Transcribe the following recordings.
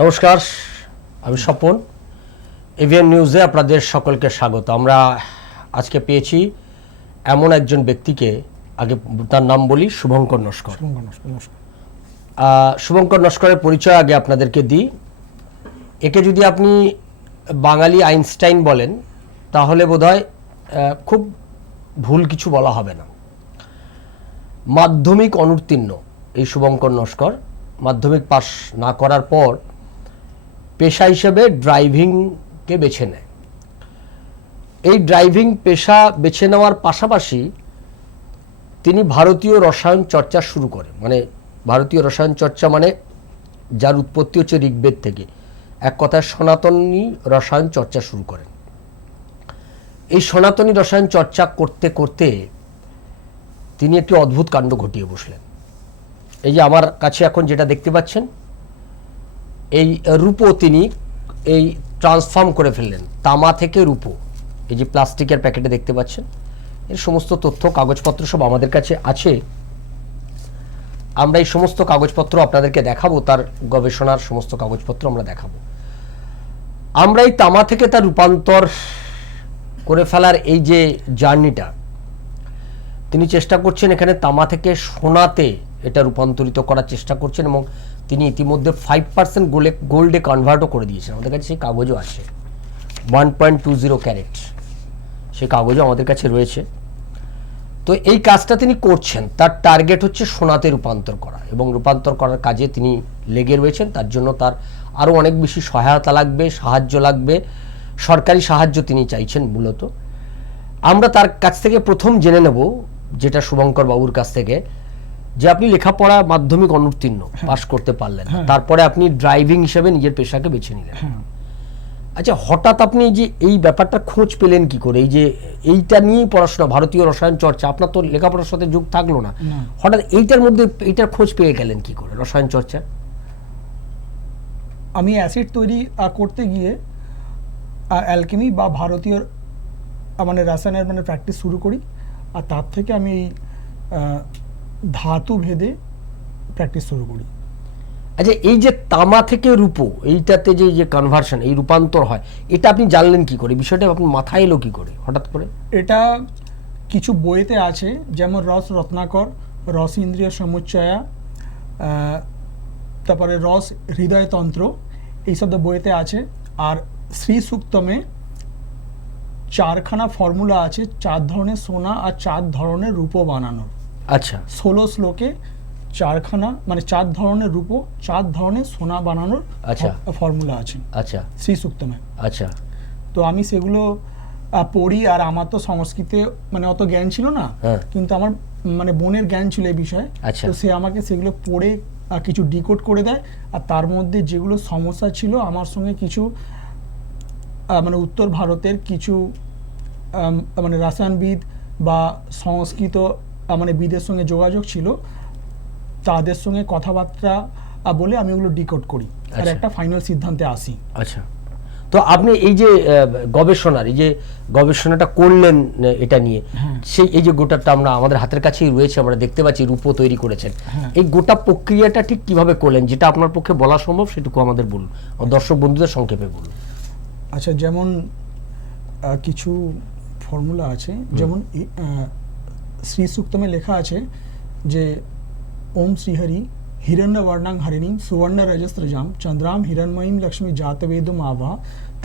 নমস্কার আমি স্বপন। এভিএন নিউজে আপনাদের সকলকে স্বাগত। আমরা আজকে পেয়েছি এমন একজন ব্যক্তিকে আগে তার নাম বলি শুভঙ্কর নস্কর। শুভঙ্কর নস্করের পরিচয় আগে আপনাদেরকে দিই। একে যদি আপনি বাঙালি আইনস্টাইন বলেন তাহলে বোধহয় খুব ভুল কিছু বলা হবে না। মাধ্যমিক অনুত্তীর্ণ এই শুভঙ্কর নস্কর। মাধ্যমিক পাশ না করার পর পেশা হিসেবে ড্রাইভিংকে বেছে নেয়। এই ড্রাইভিং পেশা বেছে নেওয়ার পাশাপাশি তিনি ভারতীয় রসায়ন চর্চা শুরু করেন। মানে ভারতীয় রসায়ন চর্চা মানে যার উৎপত্তি হচ্ছে ঋগ্বেদ থেকে। এক কথায় সনাতনী রসায়ন চর্চা শুরু করেন। এই সনাতনী রসায়ন চর্চা করতে করতে তিনি একটি অদ্ভুত কাণ্ড ঘটিয়ে বসলেন। এই যে আমার কাছে এখন যেটা দেখতে পাচ্ছেন এই রূপো তিনি এই ট্রান্সফর্ম করে ফেললেন। তামা থেকে রূপো। এই যে প্লাস্টিকের প্যাকেটে দেখতে পাচ্ছেন, এর সমস্ত তথ্য, কাগজপত্র সব আমাদের কাছে আছে। আমরা এই সমস্ত কাগজপত্র আপনাদেরকে দেখাবো, তার গবেষণার সমস্ত কাগজপত্র আমরা দেখাবো। আমরা এই তামা থেকে তার রূপান্তর করে ফেলার এই যে জার্নিটা, তিনি চেষ্টা করছেন এখানে তামা থেকে সোনাতে এটা রূপান্তরিত করার চেষ্টা করছেন এবং তিনি ইতিমধ্যে ফাইভ পার্সেন্ট গোলে, গোল্ডে কনভার্টও করে দিয়েছেন। আমাদের কাছে সেই কাগজও আছে। One point two zero carat সেই কাগজও আমাদের কাছে রয়েছে। তো এই কাজটা তিনি করছেন। তার টার্গেট হচ্ছে সোনাতে রূপান্তর করা এবং রূপান্তর করার কাজে তিনি লেগে রয়েছেন। তার জন্য তার আরও অনেক বেশি সহায়তা লাগবে, সাহায্য লাগবে। সরকারি সাহায্য তিনি চাইছেন মূলত। আমরা তার কাছ থেকে প্রথম জেনে নেব, যেটা শুভঙ্কর বাবুর কাছ থেকে যে আপনি লেখাপড়া মাধ্যমিক অনুত্তীর্ণ পাশ করতে পারলেন তারপরে আপনি ড্রাইভিং হিসেবে নিজের পেশাকে বেছে নিলেন। আচ্ছা হঠাৎ আপনি যে এই ব্যাপারটা খোঁজ পেলেন কি করে? এই যে এইটা নিয়েই পড়াশোনা ভারতীয় রসায়ন চর্চা আপনার তো লেখাপড়ার সাথে যোগ থাকল না। হঠাৎ এইটার মধ্যে এইটার খোঁজ পেয়ে গেলেন কি করে রসায়ন চর্চা আমি অ্যাসিড তৈরি করতে গিয়ে অ্যালকেমি বা ভারতীয় মানে রাসায়নের মানে প্র্যাকটিস শুরু করি। আর তার থেকে আমি এই ধাতু ভেদে প্র্যাকটিস শুরু করি। আচ্ছা এই যে তামা থেকে রূপো এইটাতে যে যে কনভার্সন এই রূপান্তর হয় এটা আপনি জানলেন কি করে? বিষয়টা আপনার মাথায় এলো কি করে হঠাৎ করে? এটা কিছু বইতে আছে যেমন রস রত্নাকর রস ইন্দ্রিয় সমুচ্চয়া তারপরে রস হৃদয়তন্ত্র এইসব বইতে আছে। আর শ্রী সুক্তমে চারখানা ফর্মুলা আছে চার ধরনের সোনা আর চার ধরনের রূপো বানানোর। আচ্ছা। ষোলো শ্লোকে চারখানা মানে চার ধরনের রূপো চার ধরনের সোনা বানানোর আচ্ছা। ফর্মুলা আছে। আচ্ছা। শ্রী সুক্তমে আচ্ছা। তো আমি সেগুলো পড়ি আর আমার তো সংস্কৃতে মানে অত জ্ঞান ছিল না। হ্যাঁ। কিন্তু আমার মানে বোনের জ্ঞান ছিল এই বিষয়ে। আচ্ছা। তো সে আমাকে সেগুলো পড়ে কিছু ডিকোড করে দেয়। আর তার মধ্যে যেগুলো সমস্যা ছিল আমার সঙ্গে কিছু মানে উত্তর ভারতের কিছু মানে রাসায়নবিদ বা সংস্কৃত মানে বিদের সঙ্গে যোগাযোগ ছিল তাদের সঙ্গে কথাবার্তা বলে আমি ওগুলো ডিকোড করি। আর আচ্ছা। একটা ফাইনাল সিদ্ধান্তে আসি। আচ্ছা। তো আপনি এই যে গবেষণার এই যে গবেষণাটা করলেন এটা নিয়ে সেই এই যে গোটাটা আমরা আমাদের হাতের কাছেই রয়েছে আমরা দেখতে পাচ্ছি রূপো তৈরি করেছেন। এই গোটা প্রক্রিয়াটা ঠিক কীভাবে করলেন যেটা আপনার পক্ষে বলা সম্ভব সেটুকু আমাদের বলুন। দর্শক বন্ধুদের সংক্ষেপে বলুন। আচ্ছা যেমন কিছু ফর্মুলা আছে যেমন শ্রী সুক্তমে লেখা আছে যে ওম শ্রীহরি হিরণ্য বর্ণাং হরিণীম সুবর্ণ রজস্রজাম চন্দ্রাম হিরণ্ময়ীম লক্ষ্মী জাতবেদম আবাহ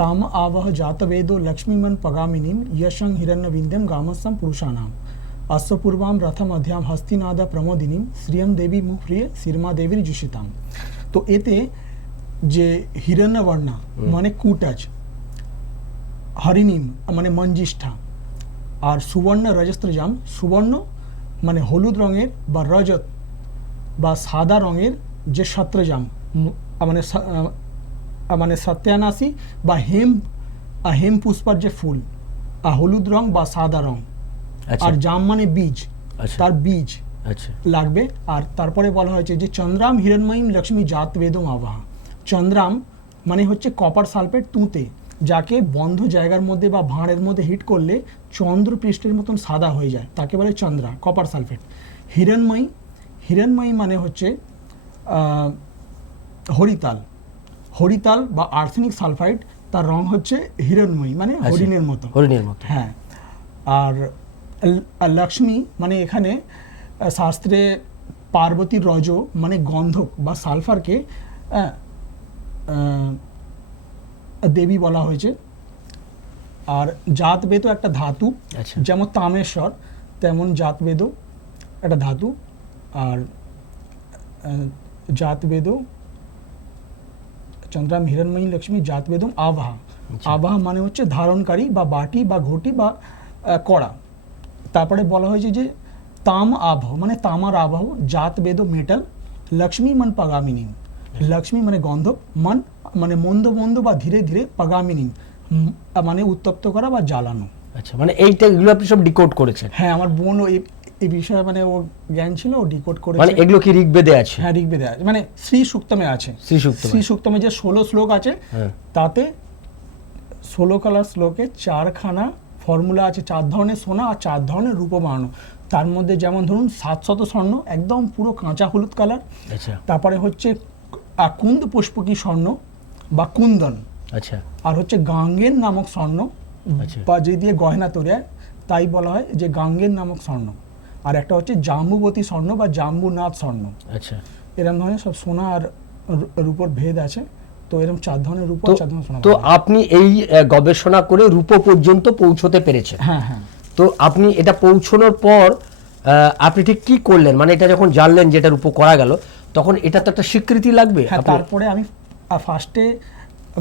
তাম আবহ জাতবেদো লক্ষ্মীমন পগামিনীম यशं हिरण्यविन्द्यं गामस्सं पुरुषाणाम् अश्वपूर्वां रथमध्यां हस्तिनाद प्रमोदिनीं শ্রিয়ম দেবী মুপ্রিয় শ্রীমা দেবীর জুষিতাম তো এতে যে হিরণ্যবর্ণা মানে কুটাজ হরিণীম মানে মঞ্জিষ্ঠা আর সুবর্ণ রজস্ত্রজাম সুবর্ণ মানে হলুদ রঙের বা রজত বা সাদা রঙের যে ছত্রজাম ম- মানে মানে সত্যানাশি বা হেম হেম পুষ্পার যে ফুল আর হলুদ রং বা সাদা রং। আচ্ছা। আর জাম মানে বীজ আচ্ছা। তার বীজ আচ্ছা। লাগবে। আর তারপরে বলা হয়েছে যে চন্দ্রাম হিরণময়ীম লক্ষ্মী জাত বেদম আবাহা। চন্দ্রাম মানে হচ্ছে কপার সালফেট তুঁতে। যাকে বন্ধ জায়গার মধ্যে বা ভাঁড়ের মধ্যে হিট করলে চন্দ্র পৃষ্ঠের মতন সাদা হয়ে যায়। তাকে বলে চন্দ্রা কপার সালফেট হিরণময়ী হিরণময়ী মানে হচ্ছে হরিতাল। হরিতাল বা আর্সেনিক সালফাইড তার রং হচ্ছে হিরণময়ী মানে আচ্ছা। হরিণের মতো। হরিণের মতো। হ্যাঁ। আর লক্ষ্মী মানে এখানে শাস্ত্রে পার্বতীর রজ মানে গন্ধক বা সালফারকে দেবী বলা হয়েছে। আর জাতবেদও একটা ধাতু আচ্ছা। যেমন তামেশ্বর তেমন জাতবেদও একটা ধাতু। আর জাতবেদও চন্দ্রাম হিরণময়ী লক্ষ্মী জাতবেদম আবাহা। আবাহা মানে হচ্ছে ধারণকারী বা বাটি বা ঘটি বা কড়া। তারপরে বলা হয়েছে যে তাম আবহ মানে তামার আবহ জাত বেদ মেটাল লক্ষ্মী মন পাগামিনী লক্ষ্মী মানে গন্ধক মন মানে মন্দ মন্দ বা ধীরে ধীরে পাগামিনী মানে উত্তপ্ত করা বা জ্বালানো। আচ্ছা মানে এইটা এগুলো আপনি সব ডিকোড করেছেন? হ্যাঁ আমার বোন এই এই বিষয়ে মানে ও জ্ঞান ছিল ও ডিকোড মানে করেছে এগুলো কি ঋগ্বেদে আছে? হ্যাঁ ঋগ্বেদে আছে। মানে শ্রী সুক্তমে আছে। শ্রী সুক্তমে। শ্রী সুক্তমে যে ষোলো শ্লোক আছে হ্যাঁ। তাতে ষোলো কালার শ্লোকে চারখানা ফর্মুলা আছে চার ধরনের সোনা আর চার ধরনের রূপ বানানো তার মধ্যে যেমন ধরুন সাতশত স্বর্ণ একদম পুরো কাঁচা হলুদ কালার। আচ্ছা। তারপরে হচ্ছে কুন্দ পুষ্পকী স্বর্ণ বা কুন্দন আচ্ছা। আর হচ্ছে গাঙ্গের নামক স্বর্ণ আচ্ছা। বা যে দিয়ে গয়না তৈরি হয় তাই বলা হয় যে গাঙ্গের নামক স্বর্ণ। আর একটা হচ্ছে জাম্বুবতী স্বর্ণ বা জাম্বুনাথ স্বর্ণ। আচ্ছা। এরকম ধরনের সব সোনা আর রূপোর ভেদ আছে। তো এরকম চার ধরনের রূপ চার ধরনের সোনা তো আপনি এই গবেষণা করে রূপ পর্যন্ত পৌঁছতে পেরেছেন। হ্যাঁ হ্যাঁ। তো আপনি এটা পৌঁছানোর পর আহ, আপনি ঠিক কি করলেন? মানে এটা যখন জানলেন যে এটা উপ করা গেল তখন এটা তো একটা স্বীকৃতি লাগবে হ্যাঁ তারপরে আমি ফার্স্টে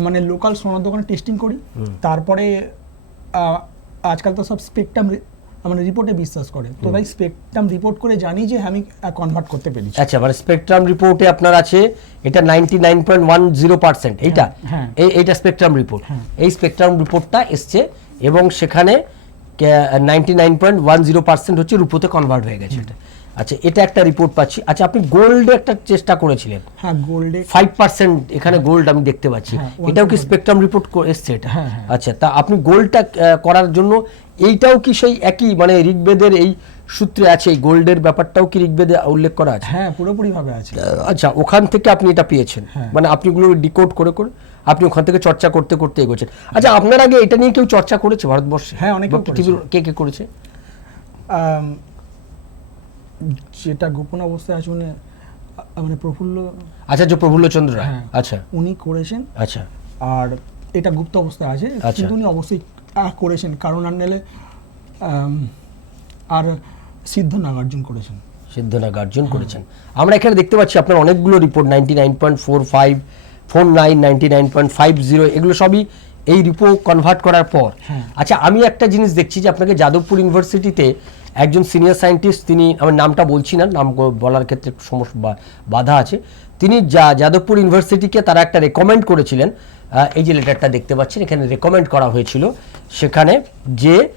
মানে লোকাল সোনার দোকানে টেস্টিং করি। তারপরে আজকাল তো সব স্পেকট্রাম মানে রিপোর্টে বিশ্বাস করে। তো তাই স্পেকট্রাম রিপোর্ট করে জানি যে আমি কনভার্ট করতে পেরেছি। আচ্ছা মানে স্পেকট্রাম রিপোর্টে আপনার আছে এটা ninety nine point one zero percent এইটা? হ্যাঁ। এই এইটা স্পেকট্রাম রিপোর্ট হ্যাঁ। এই স্পেকট্রাম রিপোর্টটা এসছে এবং সেখানে ninety nine point one zero percent হচ্ছে রূপোতে কনভার্ট হয়ে গেছে এটা। আচ্ছা এটা একটা রিপোর্ট পাচ্ছি। আচ্ছা আপনি গোল্ডে একটা চেষ্টা করেছিলেন। হ্যাঁ গোল্ডে ফাইভ পার্সেন্ট এখানে গোল্ড আমি দেখতে পাচ্ছি। হ্যাঁ, এটাও কি 1.1 স্পেকট্রাম রিপোর্ট এসছে এটা? হ্যাঁ, হ্যাঁ। আচ্ছা তা আপনি গোল্ডটা করার জন্য এইটাও কি সেই একই মানে ঋগ্বেদের এই সূত্রে আছে এই গোল্ডের ব্যাপারটাও কি ঋগ্বেদে উল্লেখ করা আছে? হ্যাঁ পুরোপুরি ভাবে আছে। আচ্ছা ওখান থেকে আপনি এটা পেয়েছেন। মানে আপনি ওগুলো ডিকোড করে করে আপনি ওখান থেকে চর্চা করতে করতে এগোচ্ছেন। আচ্ছা আপনার আগে এটা নিয়ে কেউ চর্চা করেছে ভারতবর্ষে? হ্যাঁ, অনেক কে কে করেছে? যেটা গোপন অবস্থায় আছে আ- মানে প্রফুল্ল আচার্য প্রফুল্লচন্দ্র রায়। হ্যাঁ। আচ্ছা। উনি করেছেন। আচ্ছা। আর এটা গুপ্ত অবস্থায় আছে আচ্ছা। কিন্তু উনি অবশ্যই করেছেন। কারণ আর আম, আর সিদ্ধ নাগার্জুন করেছেন। সিদ্ধনাগ অর্জন করেছেন। আমরা এখানে দেখতে পাচ্ছি আপনার অনেকগুলো report ninety nine point four five four nine ninety nine point five zero এগুলো সবই এই রিপোর্ট কনভার্ট করার পর। হ্যাঁ। আচ্ছা আমি একটা জিনিস দেখছি যে আপনাকে যাদবপুর ইউনিভার্সিটিতে একজন সিনিয়র সায়েন্টিস্ট তিনি আমার নামটা বলছি না নাম বলার ক্ষেত্রে সমস্যা বাধা আছে। তিনি যা- যাদবপুর ইউনিভার্সিটিকে তারা একটা রেকমেন্ড করেছিলেন। এই যে লেটারটা দেখতে পাচ্ছেন এখানে রেকমেন্ড করা হয়েছিল। সেখানে যে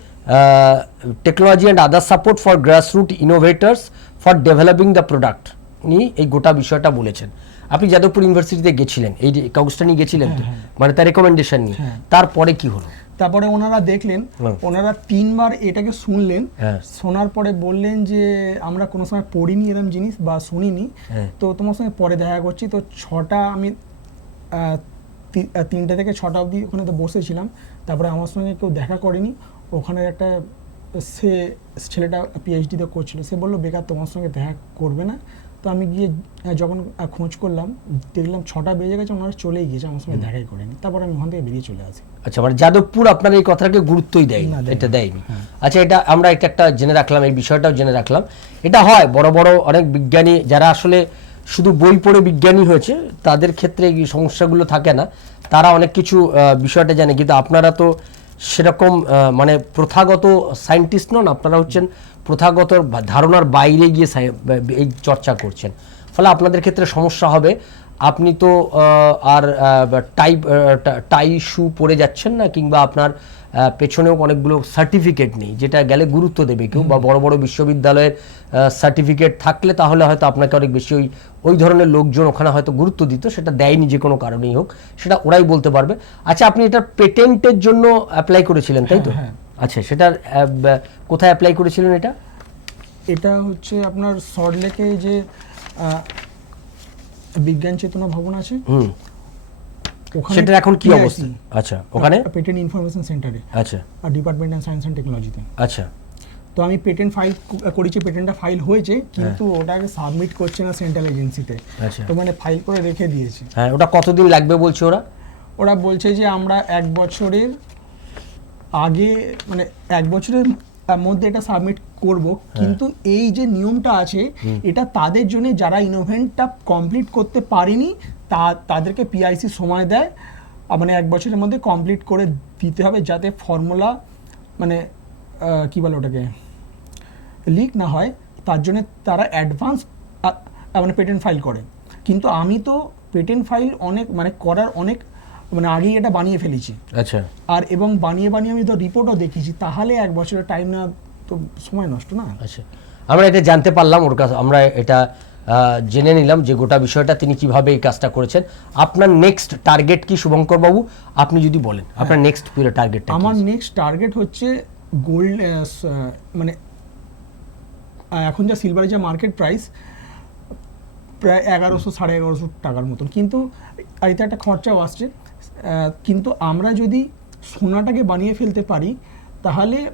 technology and other support for grassroot innovators for developing the product উনি এই গোটা বিষয়টা বলেছেন। আপনি যাদবপুর ইউনিভার্সিটিতে গেছিলেন এই যে কাগজটা নিয়ে গেছিলেন মানে তার রেকমেন্ডেশন নিয়ে। হ্যাঁ। তারপরে কি হলো? তারপরে ওনারা দেখলেন ওনারা তিনবার এটাকে শুনলেন। হ্যাঁ। শোনার পরে বললেন যে আমরা কোনো সময় পড়িনি এরকম জিনিস বা শুনিনি। হ্যাঁ। তো তোমার সঙ্গে পরে দেখা করছি। তো ছটা আমি আহ, তি- থেকে ছটা অবধি ওখানে তো বসেছিলাম। তারপরে আমার সঙ্গে কেউ দেখা করেনি। ওখানে একটা সে ছেলেটা পিএইচডিতে করছিল। সে বলল বেকার তোমার সঙ্গে দেখা করবে না। তো আমি গিয়ে যখন খোঁজ করলাম দেখলাম ছটা বেজে গেছে ওনারা চলেই গিয়েছে আমার সঙ্গে দেখাই করেনি। তারপর আমি ওখান থেকে বেরিয়ে চলে আসি। আচ্ছা মানে যাদবপুর আপনার এই কথাটাকে গুরুত্বই দেয়নি না, এটা দেয়নি। আচ্ছা এটা আমরা এটা একটা জেনে রাখলাম এই বিষয়টাও জেনে রাখলাম। এটা হয় বড় বড় অনেক বিজ্ঞানী যারা আসলে শুধু বই পড়ে বিজ্ঞানী হয়েছে তাদের ক্ষেত্রে এই সমস্যাগুলো থাকে না। তারা অনেক কিছু বিষয়টা জানে কিন্তু আপনারা তো সেরকম আহ, মানে প্রথাগত সায়েন্টিস্ট নন আপনারা হচ্ছেন প্রথাগত ধারণার বাইরে গিয়ে এই চর্চা করছেন। ফলে আপনাদের ক্ষেত্রে সমস্যা হবে। আপনি তো আর টাই টাই শু পরে যাচ্ছেন না কিংবা আপনার পেছনেও অনেকগুলো সার্টিফিকেট নেই যেটা গেলে গুরুত্ব দেবে কেউ বা বড় বড় বিশ্ববিদ্যালয়ের সার্টিফিকেট থাকলে তাহলে হয়তো আপনাকে অনেক বেশি ওই ওই ধরনের লোকজন ওখানে হয়তো গুরুত্ব দিত সেটা দেয়নি যে কোনো কারণেই হোক সেটা ওরাই বলতে পারবে। আচ্ছা আপনি এটা পেটেন্টের জন্য অ্যাপ্লাই করেছিলেন তাই তো? হ্যাঁ, আচ্ছা ব- কোথায় অ্যাপ্লাই করেছিলেন এটা? এটা হচ্ছে আপনার সল্টলেকে যে বিজ্ঞান চেতনা ভবন আছে। সেটার এখন কি অবস্থা? আচ্ছা ওখানে? পেটেন্ট ইনফরমেশন সেন্টারে আচ্ছা। আর ডিপার্টমেন্ট অফ সায়েন্স অ্যান্ড টেকনোলজিতে আচ্ছা। তো আমি পেটেন্ট ফাইল করেছি পেটেন্টটা ফাইল হয়েছে হ্যাঁ। কিন্তু ওটাকে সাবমিট করছে না সেন্ট্রাল এজেন্সিতে আচ্ছা। তো মানে ফাইল করে রেখে দিয়েছি। হ্যাঁ ওটা কতদিন লাগবে বলছে ওরা? ওরা বলছে যে আমরা এক বছরের আগে মানে এক বছরের মধ্যে এটা সাবমিট করব হ্যাঁ। কিন্তু এই যে নিয়মটা আছে এটা তাদের জন্য যারা ইনোভেন্টটা কমপ্লিট করতে পারেনি তা তাদেরকে পিআইসি সময় দেয় মানে এক বছরের মধ্যে কমপ্লিট করে দিতে হবে যাতে ফর্মুলা মানে কি বলে ওটাকে লিক না হয় তার জন্য তারা অ্যাডভান্স মানে পেটেন্ট ফাইল করে কিন্তু আমি তো পেটেন্ট ফাইল অনেক মানে করার অনেক মানে আগেই এটা বানিয়ে ফেলেছি। আচ্ছা। আর এবং বানিয়ে বানিয়ে আমি তো রিপোর্টও দেখেছি তাহলে এক বছরের টাইম না তো সময় নষ্ট না। আচ্ছা। আমরা এটা জানতে পারলাম ওর কাছে আমরা এটা জেনে নিলাম যে গোটা বিষয়টা তিনি কীভাবে এই কাজটা করেছেন। আপনার নেক্সট টার্গেট কি শুভঙ্কর বাবু আপনি যদি বলেন আপনার নেক্সট পুরো টার্গেট আমার নেক্সট টার্গেট হচ্ছে গোল্ড মানে এখন যা সিলভারের যা মার্কেট প্রাইস প্রায় এগারোশো সাড়ে এগারোশো টাকার মতন। কিন্তু আর এতে একটা খরচাও আসছে। কিন্তু আমরা যদি সোনাটাকে বানিয়ে ফেলতে পারি তাহলে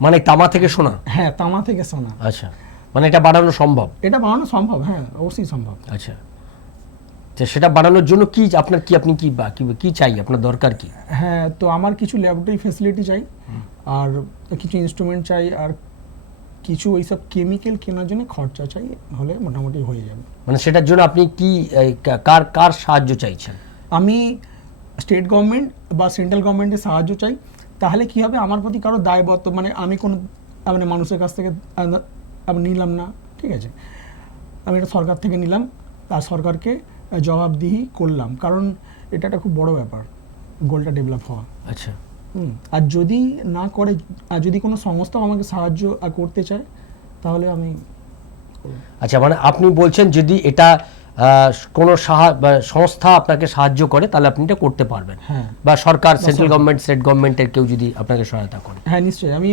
মানে তামা থেকে সোনা? হ্যাঁ তামা থেকে সোনা। আচ্ছা মানে এটা বানানো সম্ভব? এটা বানানো সম্ভব হ্যাঁ অবশ্যই সম্ভব। আচ্ছা তো সেটা বানানোর জন্য কি আপনার কি আপনি কি বা- কি- চাই? আপনার দরকার কি? হ্যাঁ তো আমার কিছু ল্যাবরেটরি ফেসিলিটি চাই আর কিছু ইনস্ট্রুমেন্ট চাই আর কিছু ওইসব কেমিক্যাল কেনার জন্য খরচা চাই হলে মোটামুটি হয়ে যাবে। মানে সেটার জন্য আপনি কি কার কার সাহায্য চাইছেন? আমি স্টেট গভর্নমেন্ট বা সেন্ট্রাল গভর্নমেন্টের সাহায্য চাই তাহলে কি হবে? আমার প্রতি কারও দায়বদ্ধ মানে আমি কোনো মানে মানুষের কাছ থেকে আমি নিলাম না ঠিক আছে? আমি এটা সরকার থেকে নিলাম আর সরকারকে জবাবদিহি করলাম কারণ এটা একটা খুব বড় ব্যাপার গোলটা ডেভেলপ হওয়া। আচ্ছা। হুম, আর যদি না করে আর যদি কোনো সংস্থাও আমাকে সাহায্য করতে চায় তাহলে আমি আচ্ছা মানে আপনি বলছেন যদি এটা কোনো সংস্থা আপনাকে সাহায্য করে তাহলে আপনি এটা করতে পারবেন। হ্যাঁ। বা সরকার সেন্ট্রাল গভর্নমেন্ট স্টেট গভর্নমেন্টের কেউ যদি আপনাকে সহায়তা করে। হ্যাঁ নিশ্চয়ই। আমি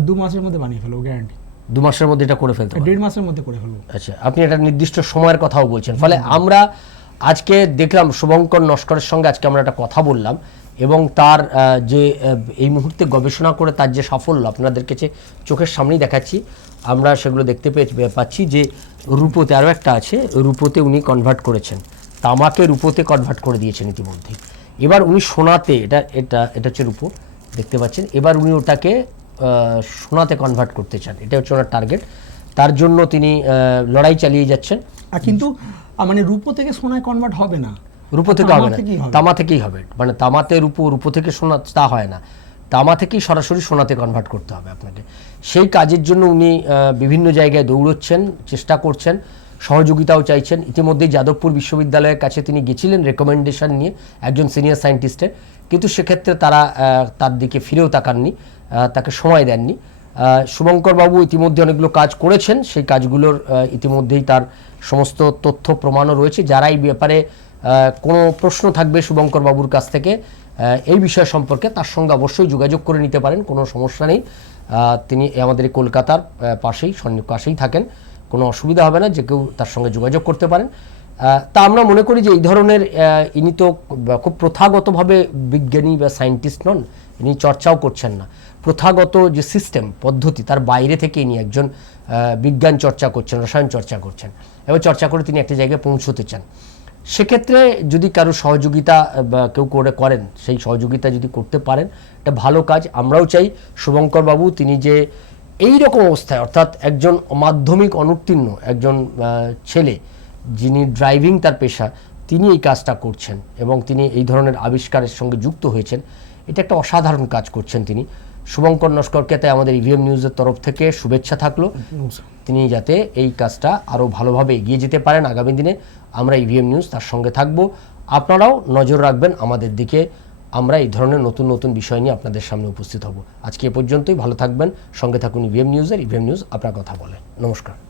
দু মাসের মধ্যে বানিয়ে ফেলব গ্যারান্টি দু মাসের মধ্যে এটা করে ফেলতে পারবেন। দেড় মাসের মধ্যে করে ফেলব। আচ্ছা আপনি একটা নির্দিষ্ট সময়ের কথাও বলছেন। ফলে আমরা আজকে দেখলাম শুভঙ্কর নস্করের সঙ্গে আজকে আমরা একটা কথা বললাম এবং তার যে এই মুহূর্তে গবেষণা করে তার যে সাফল্য আপনাদের কাছে চোখের সামনেই দেখাচ্ছি, আমরা সেগুলো দেখতে পেয়ে পাচ্ছি যে রূপোতে আরও একটা আছে, রূপোতে উনি কনভার্ট করেছেন। তামাকে রূপোতে কনভার্ট করে দিয়েছেন ইতিমধ্যেই। এবার উনি সোনাতে, এটা এটা এটা হচ্ছে রূপো, দেখতে পাচ্ছেন। এবার উনি ওটাকে সোনাতে কনভার্ট করতে চান। এটা হচ্ছে ওনার টার্গেট তার জন্য তিনি লড়াই চালিয়ে যাচ্ছেন। আর কিন্তু মানে রূপো থেকে সোনায় কনভার্ট হবে না। রূপো থেকে হবে না। তামা থেকেই হবে। মানে তামাতে রূপো রূপো থেকে সোনা তা হয় না। তামা থেকেই সরাসরি সোনাতে কনভার্ট করতে হবে আপনাকে। সেই কাজের জন্য উনি বিভিন্ন জায়গায় দৌড়চ্ছেন চেষ্টা করছেন সহযোগিতাও চাইছেন। ইতিমধ্যেই যাদবপুর বিশ্ববিদ্যালয়ের কাছে তিনি গেছিলেন রেকমেন্ডেশন নিয়ে একজন সিনিয়র সায়েন্টিস্টের কিন্তু সেক্ষেত্রে তারা তার দিকে ফিরেও তাকাননি তাকে সময় দেননি। আহ, শুভঙ্কর বাবু ইতিমধ্যে অনেকগুলো কাজ করেছেন। সেই কাজগুলোর ইতিমধ্যেই তার সমস্ত তথ্য প্রমাণও রয়েছে। যারা এই ব্যাপারে কোনো প্রশ্ন থাকবে শুভঙ্কর বাবুর কাছ থেকে এই বিষয় সম্পর্কে তার সঙ্গে অবশ্যই যোগাযোগ করে নিতে পারেন। কোনো সমস্যা নেই। তিনি আমাদের কলকাতার পাশেই পাশেই থাকেন। কোনো অসুবিধা হবে না। যে কেউ তার সঙ্গে যোগাযোগ করতে পারেন। তা আমরা মনে করি যে এই ধরনের ইনি তো খুব প্রথাগতভাবে বিজ্ঞানী বা সায়েন্টিস্ট নন, ইনি চর্চাও করছেন না। প্রথাগত যে সিস্টেম, পদ্ধতি, তার বাইরে থেকে ইনি একজন বিজ্ঞান চর্চা করছেন, রসায়ন চর্চা করছেন, এবং চর্চা করে তিনি একটা জায়গায় পৌঁছতে চান। সেক্ষেত্রে যদি কারও সহযোগিতা কেউ করে, করেন, সেই সহযোগিতা যদি করতে পারেন এটা ভালো কাজ। আমরাও চাই শুভঙ্কর বাবু তিনি যে এই রকম অবস্থায়, অর্থাৎ একজন মাধ্যমিক অনুত্তীর্ণ, একজন ছেলে যিনি ড্রাইভিং তার পেশা তিনি এই কাজটা করছেন এবং তিনি এই ধরনের আবিষ্কারের সঙ্গে যুক্ত হয়েছেন। এটা একটা অসাধারণ কাজ করছেন তিনি। শুভঙ্কর নস্করকে তাই আমাদের ইভিএম নিউজের তরফ থেকে শুভেচ্ছা থাকল। তিনি যাতে এই কাজটা আরও ভালোভাবে এগিয়ে যেতে পারেন আগামী দিনে। আমরা ইভিএম নিউজ তার সঙ্গে থাকব। আপনারাও নজর রাখবেন আমাদের দিকে। আমরা এই ধরনের নতুন নতুন বিষয় নিয়ে আপনাদের সামনে উপস্থিত হব। আজকে এ পর্যন্তই। ভালো থাকবেন। সঙ্গে থাকুন ইভিএম নিউজের ইভিএম নিউজ আপনার কথা বলে। নমস্কার।